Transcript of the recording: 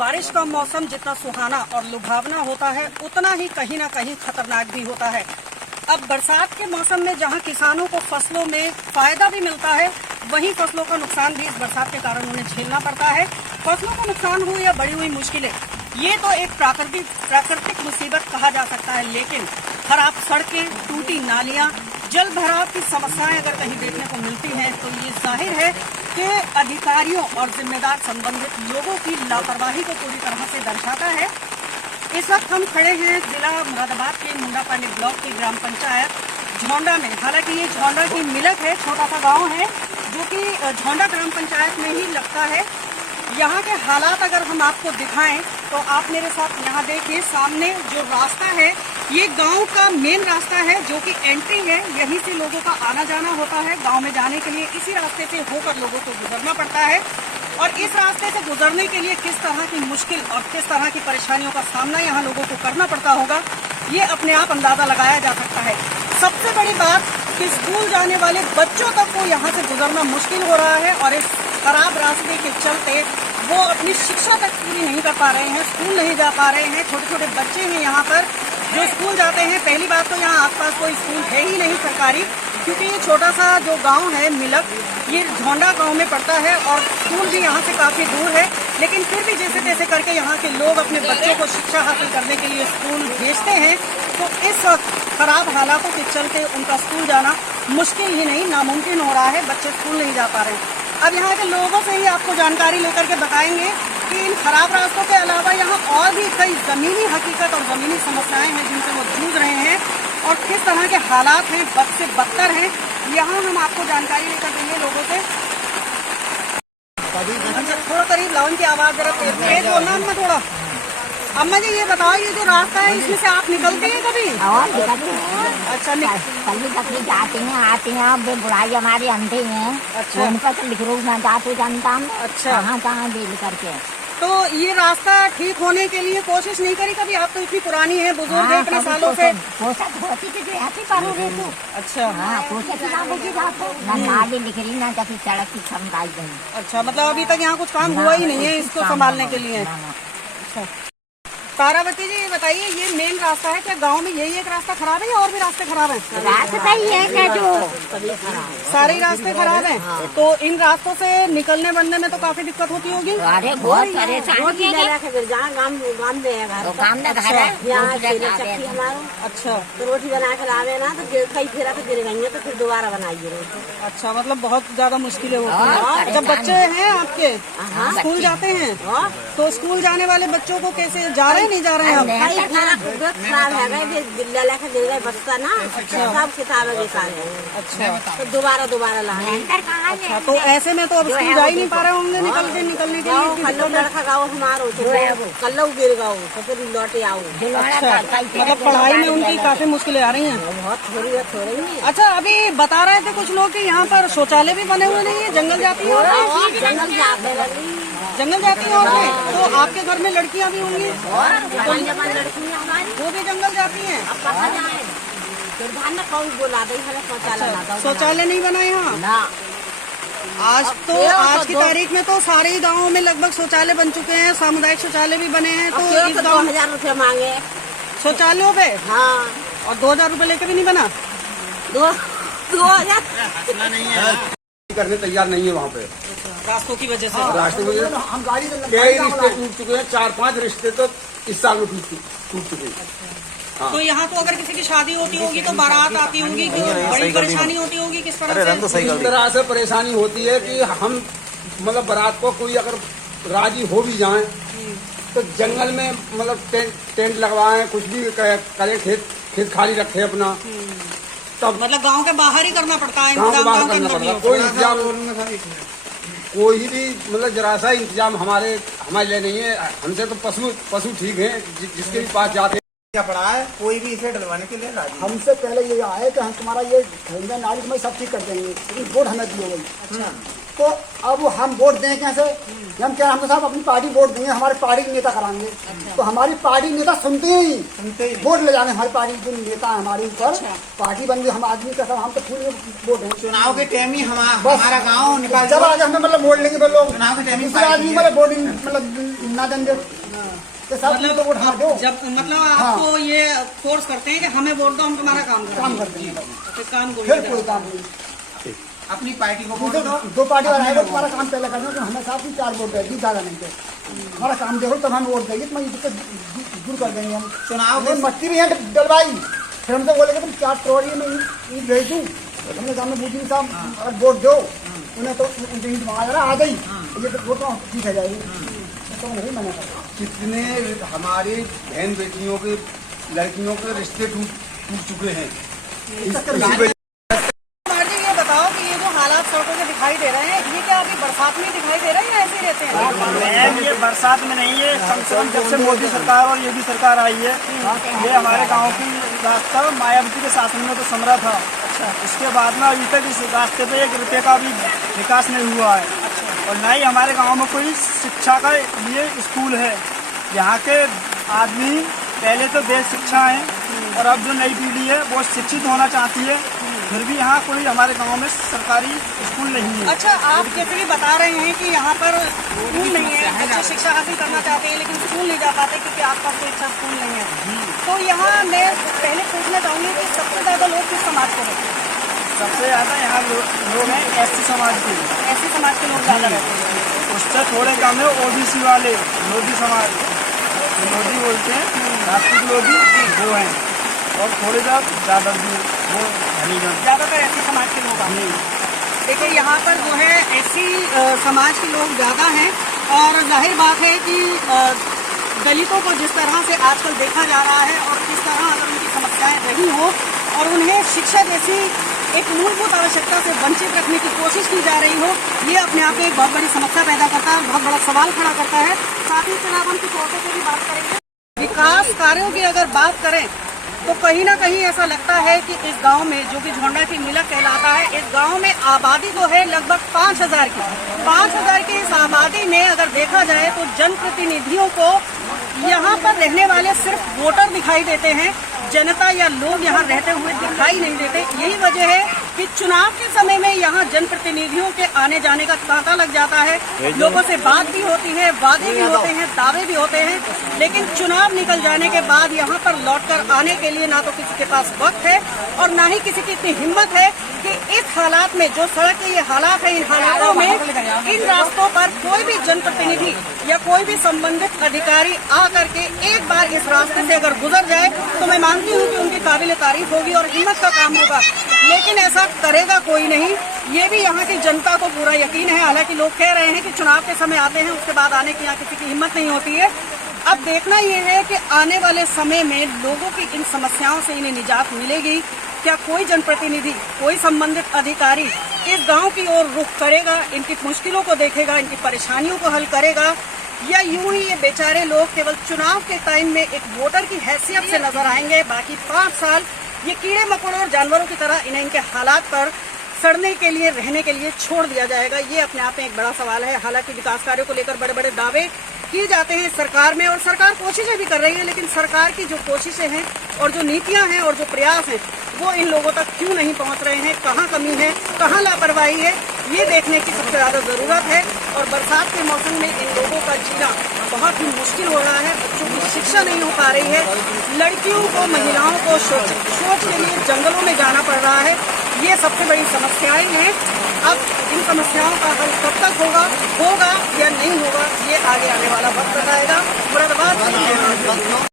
बारिश का मौसम जितना सुहाना और लुभावना होता है उतना ही कहीं ना कहीं खतरनाक भी होता है। अब बरसात के मौसम में जहां किसानों को फसलों में फायदा भी मिलता है, वहीं फसलों का नुकसान भी इस बरसात के कारण उन्हें झेलना पड़ता है। फसलों का नुकसान हो या बढ़ी हुई मुश्किलें, ये तो एक प्राकृतिक मुसीबत कहा जा सकता है, लेकिन खराब सड़कें, टूटी नालियां, जल भराव की समस्याएं अगर कहीं देखने को मिलती हैं तो ये जाहिर है कि अधिकारियों और जिम्मेदार संबंधित लोगों की लापरवाही को पूरी तरह से दर्शाता है। इस वक्त हम खड़े हैं जिला मुरादाबाद के मुंडापानी ब्लॉक की ग्राम पंचायत झौंडा में। हालांकि ये झौंडा की मिलक है, छोटा सा गांव है जो कि झौंडा ग्राम पंचायत में ही लगता है। यहाँ के हालात अगर हम आपको दिखाएं तो आप मेरे साथ यहाँ देखिए, सामने जो रास्ता है ये गांव का मेन रास्ता है जो कि एंट्री है, यहीं से लोगों का आना जाना होता है। गांव में जाने के लिए इसी रास्ते से होकर लोगों को गुजरना पड़ता है और इस रास्ते से गुजरने के लिए किस तरह की मुश्किल और किस तरह की परेशानियों का सामना यहाँ लोगों को करना पड़ता होगा, ये अपने आप अंदाजा लगाया जा सकता है। सबसे बड़ी बात कि स्कूल जाने वाले बच्चों तक को यहाँ से गुजरना मुश्किल हो रहा है और इस खराब रास्ते के चलते वो अपनी शिक्षा तक पूरी नहीं कर पा रहे हैं, स्कूल नहीं जा पा रहे हैं। छोटे छोटे बच्चे हैं यहाँ पर जो स्कूल जाते हैं। पहली बात तो यहाँ आसपास कोई स्कूल है ही नहीं सरकारी, क्योंकि ये छोटा सा जो गांव है मिलक, ये झौंडा गांव में पड़ता है और स्कूल भी यहाँ से काफ़ी दूर है। लेकिन फिर भी जैसे तैसे करके यहाँ के लोग अपने बच्चों को शिक्षा हासिल करने के लिए स्कूल भेजते हैं। तो इस वक्त खराब हालातों के चलते उनका स्कूल जाना मुश्किल ही नहीं, नामुमकिन हो रहा है। बच्चे स्कूल नहीं जा पा रहे हैं। अब यहाँ के लोगों से ही आपको जानकारी लेकर के बताएंगे कि इन खराब रास्तों के अलावा यहाँ और भी कई ज़मीनी हकीकत और ज़मीनी समस्याएं हैं जिनसे वो जूझ रहे हैं और किस तरह के हालात हैं, बद से बदतर हैं। यहाँ हम आपको जानकारी लेकर देंगे लोगों से। थोड़ा करीब लाउन की आवाज़ जरा तेज बोलना अम्मा थोड़ा। अम्मा जी ये बताओ, ये जो रास्ता है इसमें से आप निकलते हैं कभी? अच्छा, तकलीफ जाती हैं अब बुढ़ाई हमारी अंधे हैं। अच्छा, उन पर लिख रो ना जाते जनता में। अच्छा, कहाँ बेल करके। तो ये रास्ता ठीक होने के लिए कोशिश नहीं करी कभी? आप तो इतनी पुरानी है, बुजुर्ग है, इतने सालों से कोशिश होती थी ऐसी पारोगे तो। अच्छा, हाँ, कोशिश ना होगी ना नाली लिख रही ना जैसी सड़क की क्षमता गई। अच्छा, मतलब अभी तक यहाँ कुछ काम हुआ ही नहीं है इसको संभालने के लिए। अच्छा, तारावती जी ये बताइए, ये मेन रास्ता है क्या गांव में? यही एक रास्ता खराब है या और भी रास्ते खराब हैं? रास्ता ही है क्या जो सारे रास्ते खराब हैं? तो इन रास्तों से निकलने बनने में तो काफी दिक्कत होती होगी। अरे बहुत परेशानी है। अच्छा, तो रोटी बना कर आवे ना तो कई फेरा तो गिर गई है, तो फिर दोबारा बनाइए रोटी। अच्छा, मतलब बहुत ज्यादा मुश्किलें होती हैं। जब बच्चे हैं आपके स्कूल जाते हैं तो स्कूल जाने वाले बच्चों को कैसे जा रहे हैं, नहीं जा रहे हैं? खराब है, गिल्ला लेकर दे गए बस्ता ना। सब किताबें बेकार है। अच्छा, तो दोबारा लाए। अच्छा, तो ऐसे में तो अब स्कूल जा ही नहीं पा रहे होंगे निकलने के लिए। कल्लो लड़का गाओ हमारो कल्लो गिर गाओ तो फिर लौटे आओ। अच्छा, मतलब पढ़ाई में उनकी काफी मुश्किलें आ रही हैं। बहुत हो रही है। अच्छा, अभी बता रहे थे कुछ लोग कि यहाँ पर शौचालय भी बने हुए नहीं है, जंगल जाती है जंगल जाती है औरतें। तो आपके घर में लड़कियाँ भी होंगी, वो भी जंगल जाती हैं। शौचालय नहीं बना यहाँ। आज की तारीख में तो सारे ही गाँवों में लगभग शौचालय बन चुके हैं, सामुदायिक शौचालय भी बने हैं। तो 2000 रुपये मांगे शौचालयों पे। हाँ, और 2000 रुपये लेके भी नहीं बना। 2000 करने तैयार नहीं है वहाँ पे, रास्तों की वजह से। रास्ते में कई रिश्ते टूट चुके हैं, 4-5 रिश्ते तो इस साल में टूट चुके हैं। हाँ। तो यहाँ तो अगर किसी की शादी होती होगी तो बारात आती होगी, बड़ी परेशानी होती होगी, किस तरह से? इस तरह से परेशानी होती है कि हम मतलब बारात को कोई अगर राजी हो भी जाए तो जंगल में मतलब टेंट लगवाएं, कुछ भी करें, खेत खाली रखे अपना, तब मतलब गांव के बाहर ही करना पड़ता है। गाँव के बाहर करना पड़ता है। कोई इंतजाम, कोई भी मतलब जरा सा इंतजाम हमारे लिए नहीं है। हमसे तो पशु ठीक है, जिसके भी पास जाते क्या पड़ा है, कोई भी इसे डलवाने के लिए राजी। हमसे पहले ये आए कि हम तुम्हारा ये नाली में सब ठीक कर देंगे, लेकिन बोर्ड हमें दी हो गई। अच्छा, तो अब हम वोट दें कैसे? हम क्या, हम तो साहब अपनी पार्टी वोट देंगे, हमारे पार्टी के नेता कराएंगे। तो हमारी पार्टी नेता सुनते ही वोट ले जाने, हमारी पार्टी जो नेता है हमारे ऊपर पार्टी बन गई, हम आदमी का सब, हम तो फूल वोट हैं। चुनाव के टाइम ही हमारा गाँव निकाल जब आगे हमें मतलब वोट लेंगे लोग, चुनाव के टाइम ही दूसरा आदमी मतलब वोट मतलब ना देंगे तो सब तो वोट हाँ दो। जब मतलब आपको ये फोर्स करते हैं कि हमें वोट दो, हम तुम्हारा काम करते हैं, फिर काम को फिर कोई काम नहीं। अपनी पार्टी को वोट दो। दो पार्टी वाला है, तुम्हारा काम पहले करना, तो हमें साथ ही 4 वोट देगी, ज्यादा नहीं थे। हमारा काम देखो तब हम वोट देंगे, तुम्हारी दिक्कत दूर कर देंगे हम। चुनाव में मट्टी भी है डलवाई, फिर हमसे बोलेंगे तुम 4 करोड़ में ईट भेज दूँ, हमने सामने बूझी साहब अगर वोट दो उन्हें तो उनकी ईट मंगा आ गई, ये तो वोट ठीक है जाएगी, तो नहीं मना कर। कितने हमारी बहन बेटियों के लड़कियों के रिश्ते टूट चुके हैं। ये बताओ कि ये जो हालात सड़कों के दिखाई दे रहे हैं, ये क्या अभी बरसात में दिखाई दे रहे हैं या ऐसे ही रहते हैं? ये बरसात में नहीं है, कम से कम जब से मोदी सरकार और योगी सरकार आई है, ये हमारे गांव की रास्ता मायावती के शासन में तो समरा था। उसके बाद में अभी तक इस रास्ते पे 1 रुपये का भी विकास नहीं हुआ है, और न ही हमारे गांव में कोई शिक्षा का लिए स्कूल है। यहाँ के आदमी पहले तो देश शिक्षा है, और अब जो नई पीढ़ी है वो शिक्षित होना चाहती है, फिर भी यहाँ कोई हमारे गांव में सरकारी स्कूल नहीं है। अच्छा, आप जैसे भी बता रहे हैं कि यहाँ पर स्कूल नहीं है, बच्चे शिक्षा हासिल करना चाहते हैं लेकिन स्कूल नहीं जा पाते क्योंकि आपका कोई अच्छा स्कूल नहीं है, तो यहाँ मैं पहले पूछना चाहूँगी कि सबसे ज़्यादा लोग किस समाज को रहते हैं? सबसे ज़्यादा यहाँ लोग हैं एसटी समाज के। एससी समाज के लोग ज़्यादा रहते हैं। उससे थोड़े कम है ओबीसी वाले, लोधी समाज, लोधी बोलते हैं, राजपूत लोधी वो हैं, और थोड़े ज़्यादा भी वो हनीगढ़, ज़्यादातर एससी समाज के लोग आते हैं। देखिए यहाँ पर जो है एससी समाज के लोग ज़्यादा हैं, और जाहिर बात है कि दलितों को जिस तरह से आजकल देखा जा रहा है और किस तरह अगर उनकी समस्याएं रही हो और उन्हें शिक्षा जैसी एक मूलभूत आवश्यकता से वंचित रखने की कोशिश की जा रही हो, ये अपने आप में एक बहुत बड़ी समस्या पैदा करता है और बहुत बड़ा सवाल खड़ा करता है। साथ ही इसके अलावा हम कुछ औरतों की भी बात करेंगे। विकास कार्यों की अगर बात करें तो कहीं ना कहीं ऐसा लगता है कि इस गांव में, जो कि झोंडा की मिलक कहलाता है, इस गांव में आबादी तो है लगभग 5000 की। 5000 की इस आबादी में अगर देखा जाए तो जनप्रतिनिधियों को यहाँ पर रहने वाले सिर्फ वोटर दिखाई देते हैं, जनता या लोग यहाँ रहते हुए दिखाई नहीं देते। यही वजह है कि चुनाव के समय में यहाँ जनप्रतिनिधियों के आने जाने का तांता लग जाता है, लोगों से बात भी होती है, वादे भी होते हैं, दावे भी होते हैं, लेकिन चुनाव निकल जाने के बाद यहाँ पर लौटकर आने के लिए ना तो किसी के पास वक्त है और ना ही किसी की इतनी हिम्मत है कि इस हालात में, जो सड़क के ये हालात है, इन हालातों में इन रास्तों पर कोई भी जनप्रतिनिधि या कोई भी संबंधित अधिकारी आ करके एक बार इस रास्ते से अगर गुजर जाए तो मैं मानती हूँ कि उनकी काबिल तारीफ होगी और हिम्मत का काम होगा, लेकिन ऐसा करेगा कोई नहीं। ये भी यहाँ की जनता को पूरा यकीन है। हालांकि लोग कह रहे हैं कि चुनाव के समय आते हैं, उसके बाद आने की यहाँ किसी की हिम्मत नहीं होती है। अब देखना ये है कि आने वाले समय में लोगों की इन समस्याओं से इन्हें निजात मिलेगी। क्या कोई जनप्रतिनिधि, कोई संबंधित अधिकारी इस गांव की ओर रुख करेगा, इनकी मुश्किलों को देखेगा, इनकी परेशानियों को हल करेगा, या यूं ही ये बेचारे लोग केवल चुनाव के टाइम में एक वोटर की हैसियत से नजर आएंगे, बाकी 5 साल ये कीड़े मकोड़ों और जानवरों की तरह इन्हें इनके हालात पर सड़ने के लिए, रहने के लिए छोड़ दिया जाएगा? ये अपने आप में एक बड़ा सवाल है। हालांकि विकास कार्यों को लेकर बड़े बड़े दावे किए जाते हैं सरकार में, और सरकार कोशिशें भी कर रही है, लेकिन सरकार की जो कोशिशें हैं और जो नीतियां हैं और जो प्रयास हैं वो इन लोगों तक क्यों नहीं पहुंच रहे हैं? कहाँ कमी है, कहाँ लापरवाही है, ये देखने की सबसे ज़्यादा ज़रूरत है। और बरसात के मौसम में इन लोगों का जीना बहुत ही मुश्किल हो रहा है। बच्चों की शिक्षा नहीं हो पा रही है, लड़कियों को, महिलाओं को शौच के लिए जंगलों में जाना पड़ रहा है। ये सबसे बड़ी समस्याएं हैं। अब इन समस्याओं का हल कब तक होगा या नहीं होगा, ये आगे आने वाला वक्त बताएगा। मुरादाबाद